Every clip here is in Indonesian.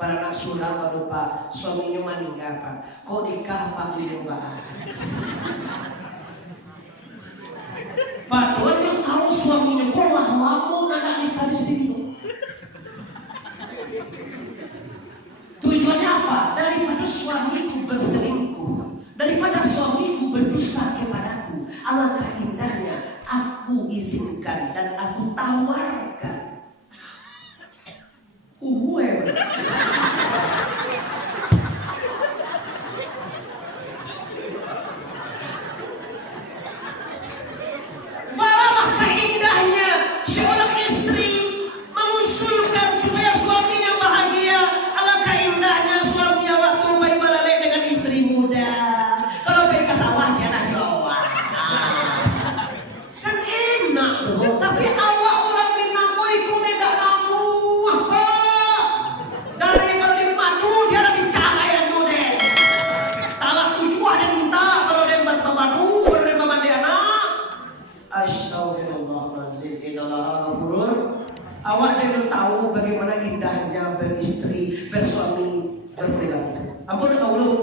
Baranak sulang baru pak, suaminya meninggal pak. Kok nikah pak di mbak? Pak, yang tahu suaminya kok lama anak nikah di sini. Tujuannya apa? Daripada suamiku berselingkuh, daripada suamiku berdusta kepadaku, alangkah indahnya aku izinkan dan aku tawarkan. Malah keindahnya seorang istri mengusulkan supaya suaminya bahagia. Alangkah indahnya suaminya waktu bayi balik dengan istri muda. Kalau bayi ke sawahnya lah Jawa. Kan enak tuh. Tapi awak orang Minang boy ku tidak kamu apa? Dari madu dia lagi cara yang tu deh. Talah tujuan yang minta kalau dia madu kalau dia mandi anak. Astaghfirullahaladzim. Innallaha ghafurun. Awak dia belum tahu bagaimana indahnya beristri, bersuami, berperilaku. Ampun tahu lu.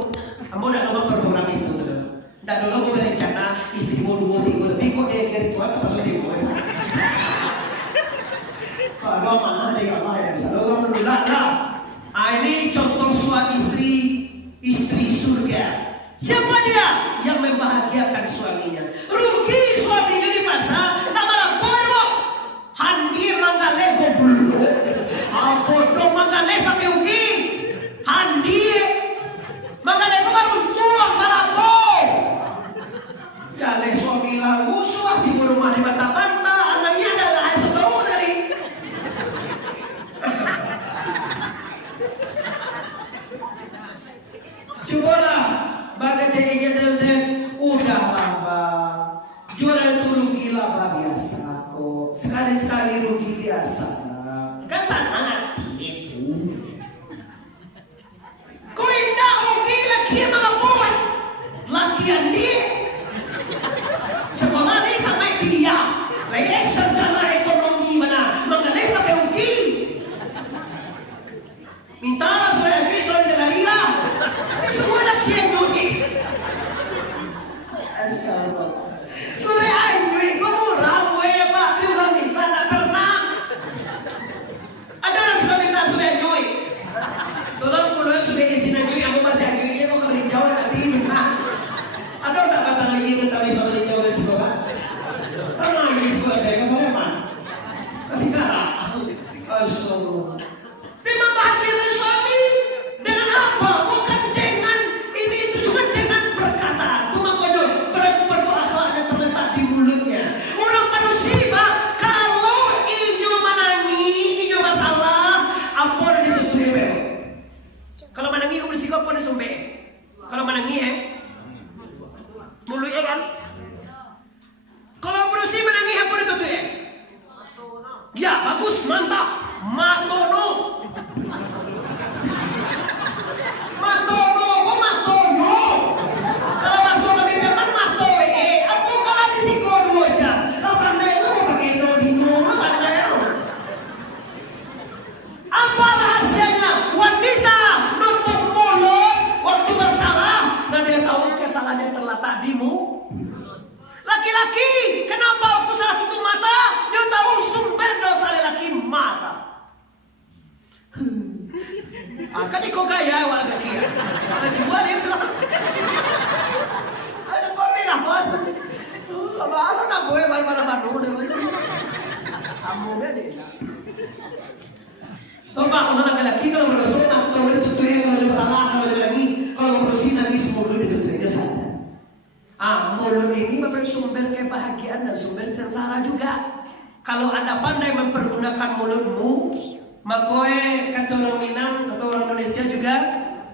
Ampun dah lupa program itu. Dah dulu gue berencana istri gue 2-3 lebih kok dia dari Tuhan apa sih gue? Kalau mana dia Allah yang bisa. Kalau menolak lah. Ini contoh suami istri surga. Siapa dia yang membahagiakan suaminya? Rugi suaminya di masa tak malah bodoh. Handi mangaleh goblok. Bodoh mangaleh pakai ugi. Handi mangaleh kok baru tuang malapo. Ya le suami lalu suah di rumah di bata-bata. Anaknya adalah seterus tadi. Cobalah bagai cekiknya dalam saya udah lama jualan itu rugi lama biasa kok sekali-sekali rugi biasa kan sama nanti itu kau indah rugi lagi yang mengapuan lagi yang dia sekolah lagi sampai dia lagi sarjana ekonomi mana mengalih pakai rugi minta supaya duit kalau dia lari lah semua lagi yang duit. Astagfirullah. Sore duit kau murah, gue pak, dia udah minta tak pernah. Ada orang suka minta sore duit. Tolong pulang sudah isinan duit, aku masih duitnya kau kembali jauh nanti minta. Ada tak batang lagi minta kembali jauh dari sekolah? Pernah ini sekolah dari kamu memang masih kalah. Astagfirullah. Memang bahagia dengan suami dengan apa? Bukan dengan ini itu juga dengan perkataan. Tuh makanya berakhlak yang terletak di mulutnya. Orang manusia kalau inyo menangi, inyo masalah, apa ditutupi bel. Kalau menangi kau bersih apa disumbe. Kalau menangi mulutnya kan. Kalau bersih menangi apa ditutupi? Ya bagus mantap. Matono. Kalau masuk ke Jerman matoe, aku kalah di sikor 2 jam. Apa itu pakai Dino apa itu? Apa rahasianya? Wanita nutup mulut waktu bersalah, dan dia tahu kesalahannya terletak di laki-laki. Kenapa aku salah tutup mata? Dia tahu sumber dosa laki mata. Kan iko gaya wala kaki. Ada semua dia tu. Ada kopi lah kan. Apa nak gue baru dia. Sambungnya dia. Tompak orang laki kalau berdosa kalau ditutup kalau bersalah kalau lagi kalau bersih nanti semua ditutup dia sadar. Mulut ini memang sumber kebahagiaan dan sumber sengsara juga. Kalau Anda pandai mempergunakan mulutmu, makoe kata orang Minang, kata orang Indonesia juga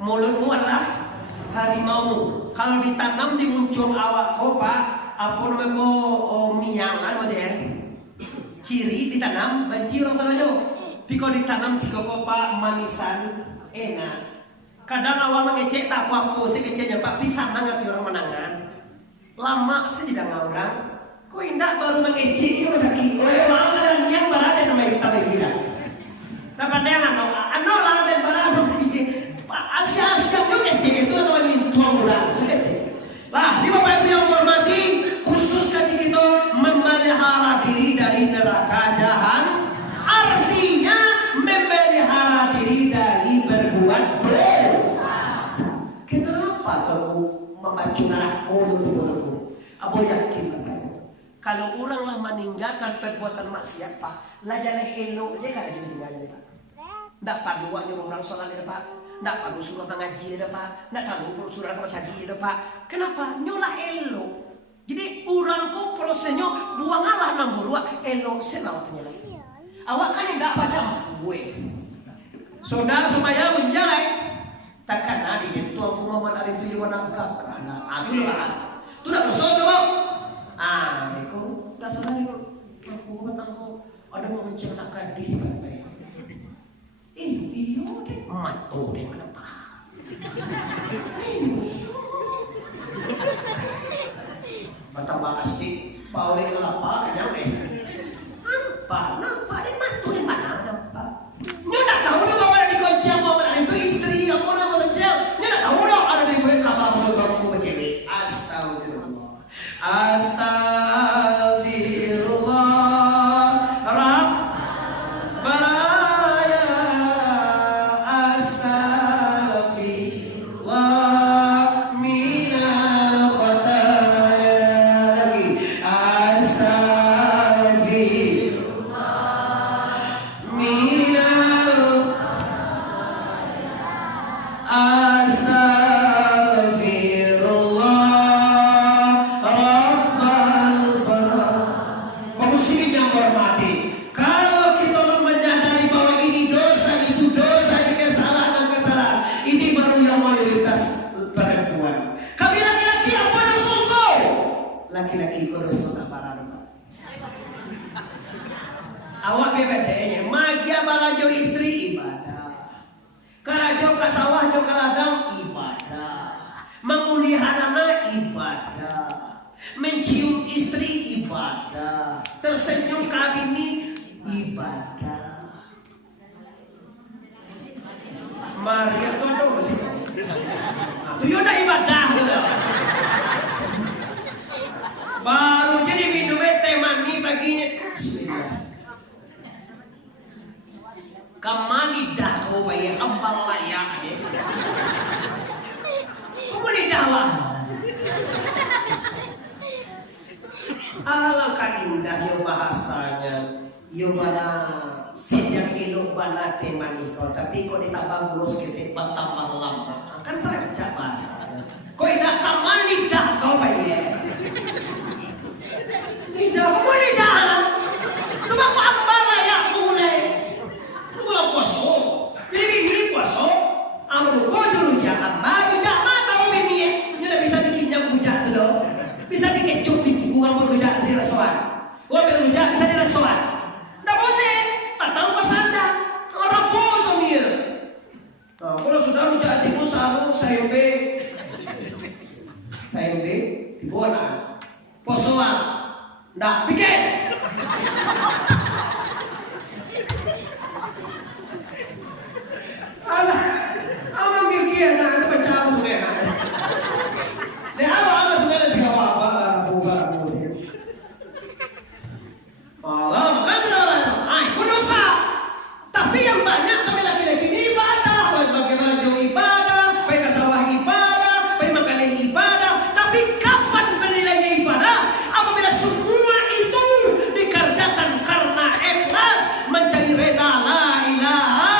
mulutmu adalah harimau. Kalau ditanam di muncul awak kau pak, apa namanya kau miangan macam ya? Ciri ditanam, banci orang sana jo. Piko ditanam si kau pak manisan enak. Kadang awak mengecek tak apa-apa, si keceknya pak pisang nangat orang menangan. Lama sih tidak orang. Kau indah baru mengecek itu sakit. Kau yang mau yang berada nama kita begitu. Dapat dia ano lah dan barang baju narako dulu. Abo yakin Bapak. Kalau orang lah meninggalkan perbuatan maksiat Pak, lah jangan elok je kan tinggalnya Pak. Ndak perlu nyuruh orang sholat ya Pak. Ndak perlu suruh mengaji ya Pak. Ndak perlu suruh orang bersaji ya Pak. Kenapa? Nyolah elok. Jadi orang kok prosesnya buang Allah nombor 2 elok selawatnya lagi. Awak kan enggak baca gue. Saudara semaya menjalai takkan ada yang tuan kumaman hari itu yang nangkap karena aku lah. Tu dah bersodo bang. Itu dah salah ni aku matangku ada mau menceritakan di pantai. Iyo deh matu deh mana pak. Betapa asik paulih kelapa jauh deh. Nampak deh matu deh mana nampak. Nyo tak tahu deh bawa ada di koncang bawa ada itu istri aku nama koncang. Nyo tak tahu deh ada di buat kelapa musuh kamu bercewek. Astagfirullah. Astagfirullah Rabbana ya Astagfirullah minal khataya lagi Astagfirullah minal laki-laki kurus tak parah. Awak bebedanya magia balajo istri ibadah. Kalajo ka sawah jo ka ladang ibadah. Mengulihan anak ibadah. Mencium istri ibadah. Tersenyum ka bini ibadah. Maria tu ada sih. Tuh dah ibadah gitu. Baru jadi minum teh mani paginya. Kamali dah kau bayar ambal layak. Kamu lidah lah. Alangkah indah yo bahasanya. Yo mana sedang elok bana teh mani kau, tapi kau ditambah ngurus ketik tambah lama. Kan baca bahasa. Kau indah kamali dah kau bayar. Lidah kamu lidah. Cuma kau ambal layak mulai. Puaso, ini puaso. Amu kau dulu jangan baru jangan tahu ini. Ini dah bisa dikinjam bujak tu loh. Bisa dikecup di gua bujak di restoran. Gua bujak bisa di restoran. Dah boleh. Atau pasanda. Orang puasa dia. Kalau sudah bujak di usaha sayombe. Sayombe di bona. Posoan. Dah pikir. Alah, amang gigian na itu pecah sungai na. Deh amang sungai na siapa apa buka musim. Malam kan sudah. Kudosa. Tapi yang banyak kami laki-laki ini ibadah. Bagaimana jauh ibadah, baik ke sawah ibadah, baik makan ibadah. Tapi kapan penilainya ibadah? Apabila semua itu dikerjakan karena ikhlas mencari reda la ilaha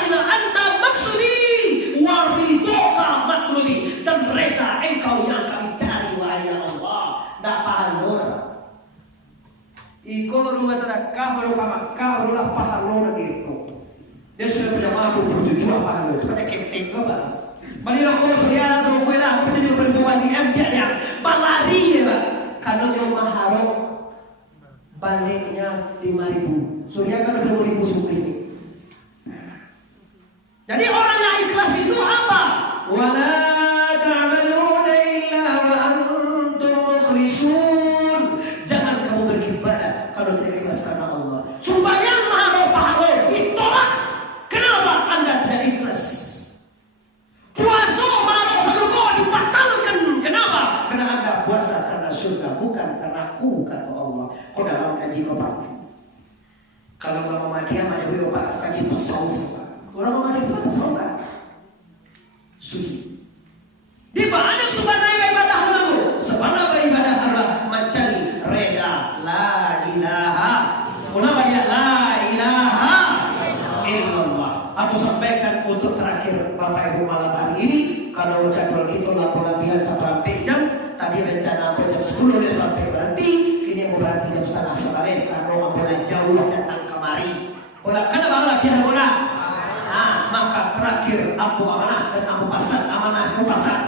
illa anta maksudi waridoka matlubi, dan reda engkau yang kami cari wahai Allah. Dak pahalor iko baru sedekah baru kamakah barulah pahalor gitu. Dia sudah punya mampu bertujuan pahalor itu pada kepeng ke bang. Balik aku saya sama gue lah, aku punya perempuan di dia yang balari ya bang. Kalau yang maharok baliknya 5.000, surya kan 2.000 suku ini. Jadi orang yang ikhlas itu apa? Wala ta'maluna illa wa antum mukhlisun. Jangan kamu beribadah kalau tidak ikhlas karena Allah. Sembahyang maharok pahala ditolak. Kenapa Anda tidak ikhlas? Puasa maharok surga dibatalkan. Kenapa? Karena Anda puasa karena surga, bukan karena aku, kata Allah. Kau dalam kaji kau Pak. Kalau Muhammadiyah ada Aku sampaikan untuk terakhir Bapak Ibu malam hari ini. Kalau jadwal itu laporan sampai jam. Tadi rencana sampai jam 10 dan sampai berhenti. Kini mau berhenti jam setengah 11. Karena mulai jauh datang kemari. Bola kan abang biar bola. Nah, maka terakhir aku amanah dan aku pasang amanah aku pasang.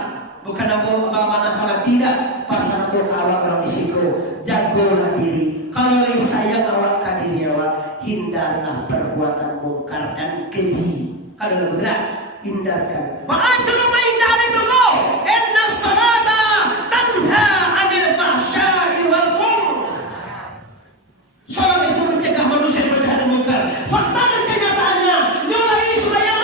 Bukan aku amanah kalau tidak pasang aku awak orang risiko. Jagolah diri. Kalau sayang awak diri awak, hindarlah perbuatan mungkar dan keji. Kalau lagu tidak, hindarkan. Ba'ajlu hindari dulu. Inna salata tanha 'anil fahsya'i wal munkar. Salat itu mencegah manusia dari mungkar. Fakta dan kenyataannya, nyolai sembahyang,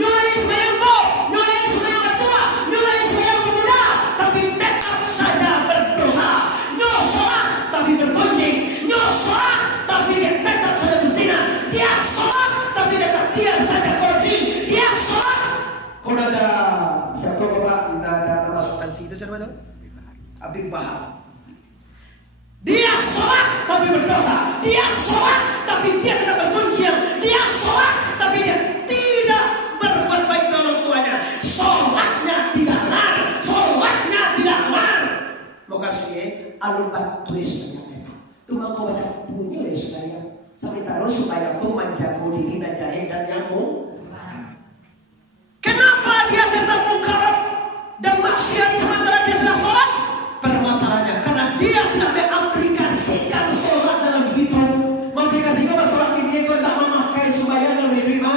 nyolai sembahyang bok, nyolai sembahyang tua, nyolai sembahyang pemuda, tapi tetap saja berdosa. Nyosolat tapi bergunjing, nyosolat tapi dia tetap saja berzina. Dia sholat tapi dia saja korupsi. Dia sholat. Kalau ada siapa bapak ada masukan situ siapa itu? Habib Bahar. Dia sholat tapi berdosa. Dia sholat tapi dia tidak bergunjing. Dia sholat tapi dia tidak berbuat baik dengan orang tuanya. Sholatnya tidak benar. Sholatnya tidak benar. Mau kasih alun bat tulis banyak. Itu mau kau baca punya ya saya. Sampai taruh supaya aku menjaga diri dan jahit dan nyamuk. Kenapa dia tetap mungkar dan maksiat sementara dia sedang sholat? Permasalahannya karena dia tidak mengaplikasikan sholat dalam hidup. Mengaplikasikan sholat ini dia tidak memakai sembahyang dalam diterima.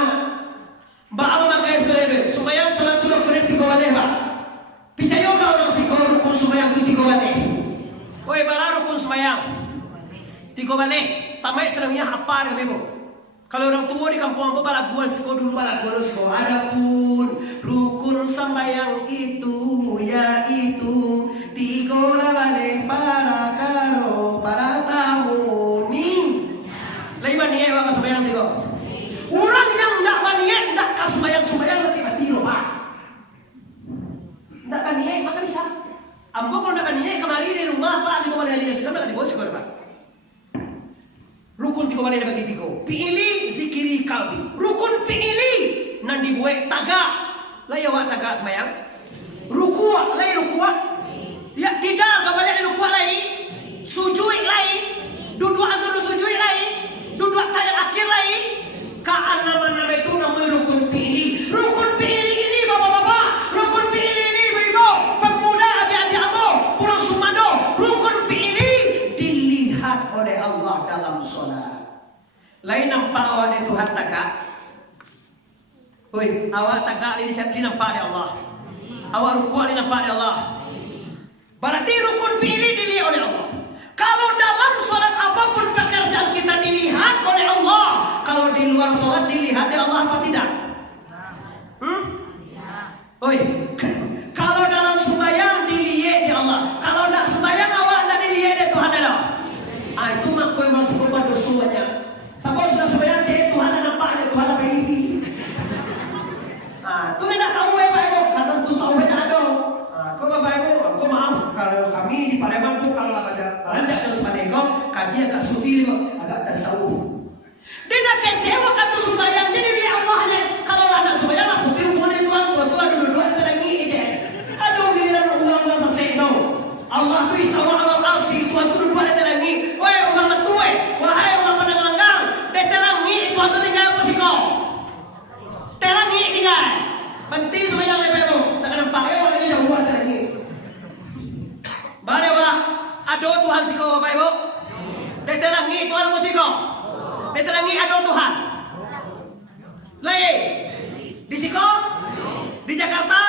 Mbak apa memakai sembahyang sholat itu kurang tiga waleh mbak. Picayo mbak orang sikor rukun sembahyang itu tiga waleh. Woi bara rukun sembahyang tiga waleh. Tamai serangnya apa dengan ibu? Kalau orang tua di kampung apa balaguan sekolah dulu balaguan sekolah. Adapun rukun sembahyang itu yaitu tiga waleh para karo para tamu nih. Lagi baniye apa sembahyang sih kok? Orang yang tidak baniye tidak kas sembahyang nanti mati loh pak. Tidak baniye maka bisa. Ambo kalau tidak baniye kemarin di rumah pak di rumah dia sekarang di bawah sekolah pak. Rukun tiga mana bagi tiga. Piili zikiri kalbi. Rukun piili nandi buat tagak. Layawa tagak semayang. Rukua lay rukua. Ya tidak kabarnya di rukua lay. Sujud lay. Duduk antara sujud lay. Duduk tayang akhir lay. Kaan nama itu namanya rukun piili. Rukun piili ini bapak-bapak. Rukun piili ini ibu-ibu. Pemuda adik-adik abo. Pulau Sumando. Rukun piili dilihat oleh Allah dalam sholat. Lain nampak awak ni Tuhan tagak. Oi, awak tagak ni nampak oleh Allah. Awak rukuk ni nampak oleh Allah. Berarti rukun pilih dilihat oleh Allah. Kalau dalam sholat apapun pekerjaan kita dilihat oleh Allah. Kalau di luar sholat dilihat oleh Allah apa tidak? Oi, kalau dalam sembahyang dilihat di Allah. Kalau tak sembahyang awak tak dilihat di Tuhan ada. Itu mak kau yang masuk kepada dosuanya. Sampai sudah sembahyang cek Tuhan ada nampaknya Tuhan apa ini. Tu tidak tahu Bapak Ibu karena susah Bapak ada. Kau Bapak Ibu, kau maaf kalau kami di Palembang tu kalau ada beranjak terus Palembang kaji agak sufi agak tasawuf. Dia nak kecewa kata sembahyang jadi dia Allahnya. Kalau anak sembahyang aku tu boleh Tuhan Tuhan dulu-dulu terangi ide. Aduh giliran ulang selesai tu. Allah tu istawa ala arsi Tuhan tu dulu terangi. Wahai orang tua, wahai orang pendengar, terangi Tuhan tu tinggal apa sih kau? Terangi tinggal. Penting sembahyang Bapak Ibu. Tak kena pakai orang ini jauh terangi. Bare wa ado Tuhan sih kau Bapak Ibu. Terangi Tuhan apa sih kau? Terangi ado Tuhan. Lai di siko di Jakarta.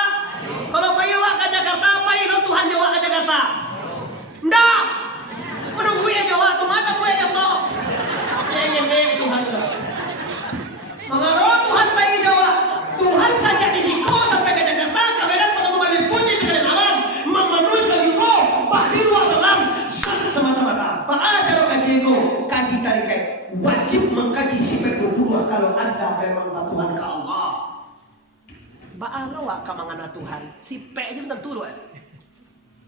Kalau payu wa ke Jakarta, payu Tuhan Jawa ke Jakarta. Ndak. Menunggu ya Jawa tu mana gue yang tahu. Saya nyengeng Tuhan itu. Mengaruh Tuhan payu Jawa. Tuhan saja di siko sampai ke Jakarta. Kemudian pengemudi punya sekali alam memenuhi seluruh bahdi luar dalam semata-mata. Pak cara kaji itu kaji tarikai wajib mengkaji sifat berbuah kalau anda memang Tuhan ke Allah. Baalo wa kamangana Tuhan. Si P aja tentu loh.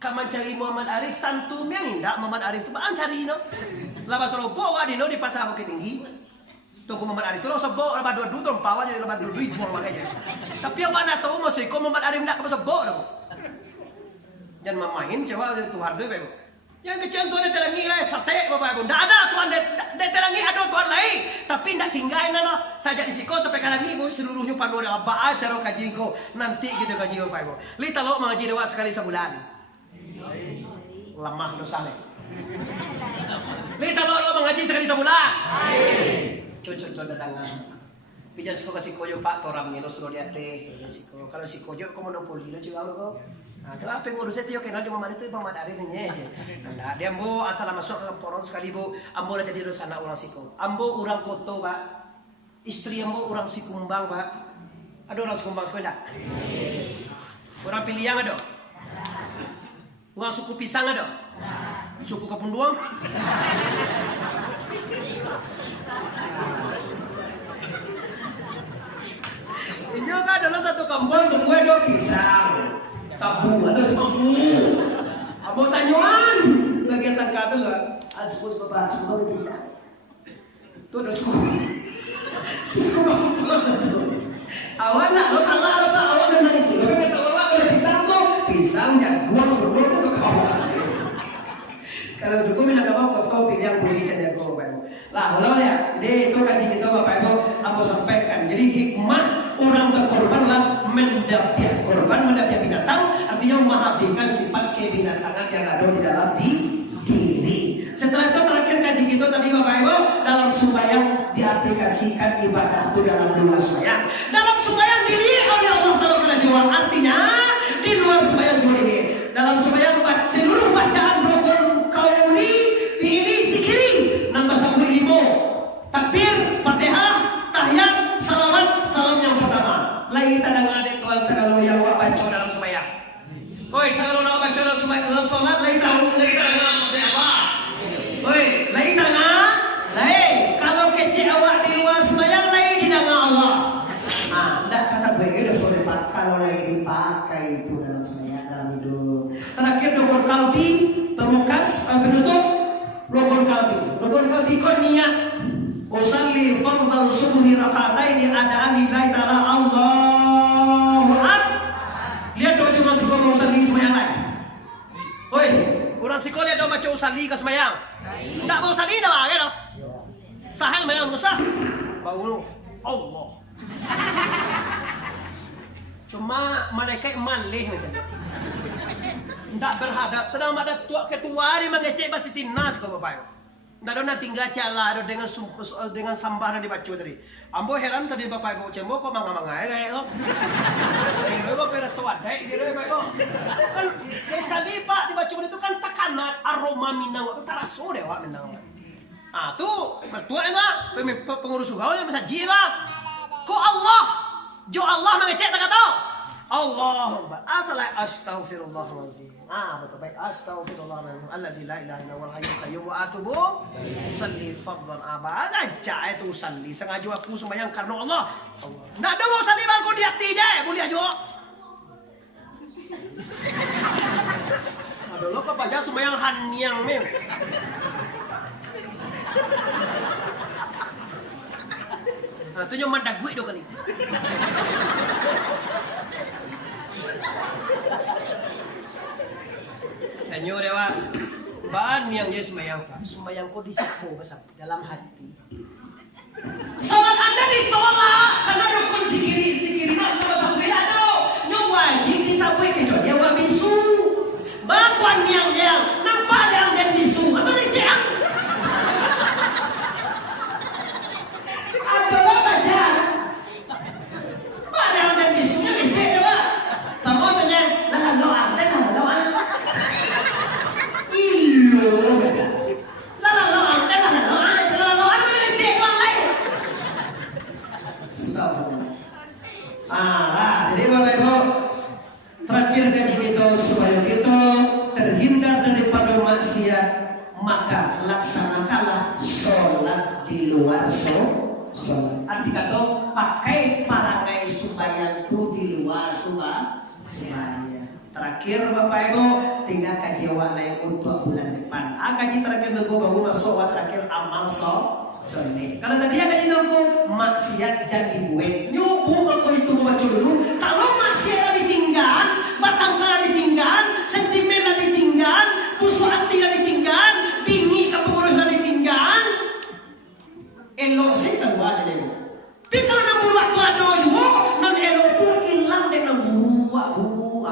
Kaman cari Muhammad Arif tentu yang indah Muhammad Arif tu baan cari no. Labas lo bawa di no di pasar Bukit Tinggi. Tuh Muhammad Arif tuh lo sebok lepas dua tuh pawa jadi lepas dua jual makanya. Tapi awak nak tahu masih kau Muhammad Arif nak ke sebok tu. Jangan mamain cewek Tuhan tu baik. Yang kecil Tuhan dia telangi lah sasek bapak ibu. Tak ada Tuhan dia telangi ada Tuhan lain. Tapi nak tinggalin nana saja di siko sampai kalangi ibu seluruhnya panuh dah baca cara kaji kau nanti kita kaji bapak ibu. Lita lo mengaji dewa sekali sebulan. Lemah dosa ni. Lita lo mengaji sekali sebulan. Cocok dadangan. Pijan siko kasih koyo pak toram ni lo suruh dia teh. Kalau si koyo kau monopoli lo juga lo. Nah, tu apa yang urus itu yo kenal cuma itu Muhammad Arif ni aja. Nah, dia ambo asal masuk ke poron sekali bu, ambo lah jadi dosa anak orang siko. Ambo orang koto pak, istri ambo orang Sikumbang pak. Ada orang Sikumbang sekolah? Orang Piliang ada? Orang suku Pisang ada? Suku Kepunduang? Ini kan adalah satu kampung semua ada pisang. Tabu atau semampu. Abo tanyuan bagian sangka tu lah. Suku bapak suku bisa. Tu ada suku. Awak nak lo salah lo tak awak memang itu. Tapi kata awak kalau pisang tu pisangnya buang berbuat tu kau. Kalau suku minat apa kau tahu pilih yang boleh jadi kau baik. Lah kalau ya, jadi itu kaji kita bapak ibu aku sampaikan. Jadi hikmah orang berkorban lah mendapiah korban, mendapiah binatang, artinya mengabaikan sifat kebinatangan yang ada di dalam diri. Setelah itu terakhir kaji kita tadi bapak ibu dalam sembahyang diaplikasikan ibadah itu dalam dua sembahyang. Dalam sembahyang diri oleh Allah SWT artinya di luar sembahyang diri. Dalam sembahyang seluruh bacaan rukun qauli fi'li zikri nambah sampai 5 takbir, fatihah, tahiyat, salawat, salam yang pertama. Lai tadang ada Tuhan segala yang awak baca dalam sembahyang. Oi, segala nak baca dalam sembahyang dalam solat lai tahu lai tadang apa? Oi, lai tadang lai kalau kecil awak di luar sembahyang lai di nama Allah. Ah, ndak kata begitu sore Pak kalau lai dipakai itu dalam sembahyang dalam hidup. Terakhir rukun kalbi termukas penutup rukun kalbi. Rukun kalbi kau niat usalli fardhu subhi rakataini adaan lillahi ta'ala Allahu akbar. Lihat doa juga suka mau usalli sembahyang lain. Oi, orang siko lihat doa macam usalli ke sembahyang. Tak mau usalli dah ya dah. Sahal sembahyang tu sah. Bangun Allah. Cuma mereka malih macam tu. Tak berhadap sedang ada tua ketua dia mengecek pasti tinas ke bapak. Nggak ada nanti tinggal cala ada dengan sambaran dibaca tadi. Ambo heran tadi bapak ibu cembo kok manga-manga kayak kok. Kira bapak ada tua dek kira bapak ibu. Kan sekali pak dibaca itu kan tekanan aroma minang waktu taraso deh wak minang. Ah tuh mertua enggak pengurus ugau yang bisa jiwa. Kok Allah jo Allah mengecek tak kata. Allahumma asala astaghfirullahalazim. Ah betul baik astaghfirullahalazim allazi la ilaha illa huwal hayyul qayyum wa atubu salli fadlan aba ngajak itu salli sengaja aku sembahyang karena Allah. Ndak ada mau salli bangku di hati je boleh aja. Ada lo kok baca sembahyang hanyang men. Ah tu nyoman dak duit do kali. Tanyo dewa, baan yang dia sembahyang pak, sembahyang kau disiko dalam hati. Salat anda ditolak karena rukun zikir nak sampai ada, nyo wajib disampaikan ke dia wa bisu, bakuan yang nampak yang dan bisu atau dicek. Ada baca, ada yang dan bisunya dicek dewa, sama punya lah doa. Jadi bapak ibu terakhir kaji kita supaya kita terhindar daripada maksiat maka laksanakanlah sholat di luar sholat. Arti kata pakai parangai sembahyang itu di luar sembahyang. Terakhir bapak ibu tinggal kaji awal lain untuk bulan depan. Kaji terakhir itu baru masuk awal terakhir amal sholat. Sorry. Kalau tadi akan ditunggu maksiat jangan dibuat. Nyubu kalau itu membaca dulu. Kalau maksiat ditinggal, batangkara ditinggal, sentimen ditinggal, musuh hati ditinggal, bingi kepengurusan ditinggal. Elok saya keluar aja dulu. Tapi kalau nak buat tu ada juga, non elok tu hilang dengan buat bu.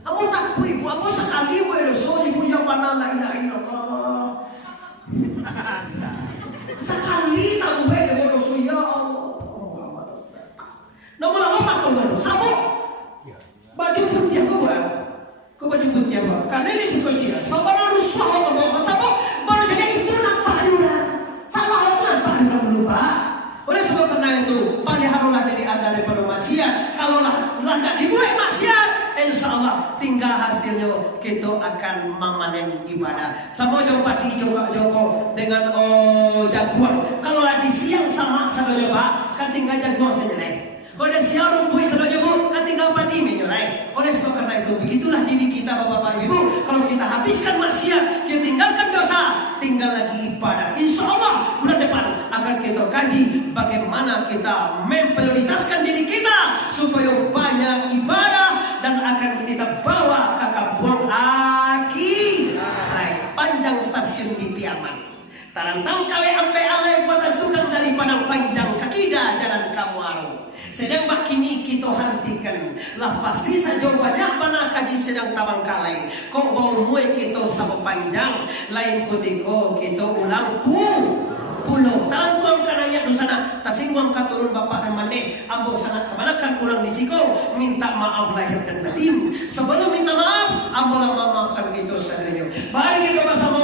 Kamu tak ibu, kamu sekali boleh dosa ibu yang mana la ilaha illallah. Sekali tak boleh dengan dosa ya Allah. Namun lama tu sabuk. Baju putih aku buat. Kau baju putih apa? Karena ini seperti itu. Sabar rusuh apa bawa sabuk. Baru jadi itu nak paduran. Salah orang paduran dulu pak. Oleh sebab karena itu peliharalah diri anda daripada maksiat. Kalaulah tidak dibuat maksiat, insya Allah tinggal hasilnya kita akan memanen ibadah. Sama jumpa di Joko dengan jaguar. Kalau di siang sama saudara pak, kan tinggal jaguar saja lah. Kalau di siang rumput saudara Joko, kan tinggal padi menyolai. Oleh sebab karena itu begitulah diri kita bapak-bapak ibu. Kalau kita habiskan maksiat, kita tinggalkan dosa, tinggal lagi ibadah. Insya Allah bulan depan akan kita kaji bagaimana kita memprioritaskan diri kita supaya banyak ibadah dan akan kita bawa ke kampung akhirat. Panjang stasiun di Piaman. Tarantang kawe ampe alai buatan tukang dari Padang Panjang kakidah jalan Kamuaru. Sedang kini kita hentikan lah pasti saja banyak mana kaji sedang tabang kalai. Kok bau mue kita sama panjang lain kutiko kita ulang pulau tahun tuan karaya di sana tasingwang katurun bapak dan mane ambo sangat kemanakan kurang disiko minta maaf lahir dan batin. Sebelum minta maaf ambo maafkan kita saudara. Mari kita bersama